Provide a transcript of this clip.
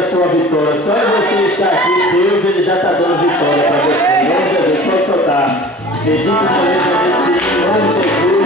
a sua vitória. Só em você estar aqui, Deus ele já está dando vitória para você. Em nome de Jesus, pode soltar. Bendito seja Jesus, em nome de Jesus.